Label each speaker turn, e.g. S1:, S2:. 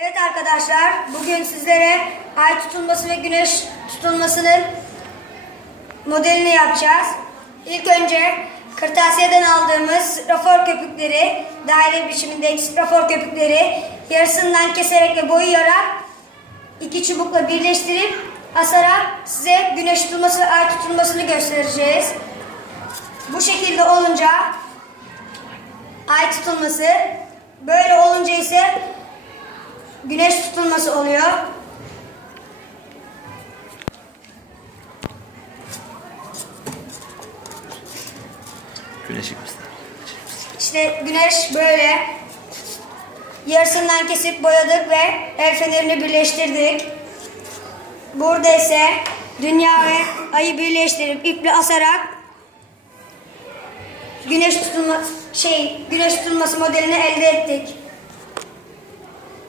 S1: Evet arkadaşlar, bugün sizlere ay tutulması ve güneş tutulmasının modelini yapacağız. İlk önce kırtasiyeden aldığımız rafor köpükleri, daire biçimindeki rafor köpükleri yarısından keserek ve boyayarak iki çubukla birleştirip asarak size güneş tutulması ve ay tutulmasını göstereceğiz. Bu şekilde olunca ay tutulması, böyle olunca ise güneş tutulması oluyor.
S2: Güneşi göster.
S1: İşte güneş böyle yarısından kesip boyadık ve el fenerini birleştirdik. Burada ise dünya ve ayı birleştirip iple asarak güneş tutulma şey güneş tutulması modelini elde ettik.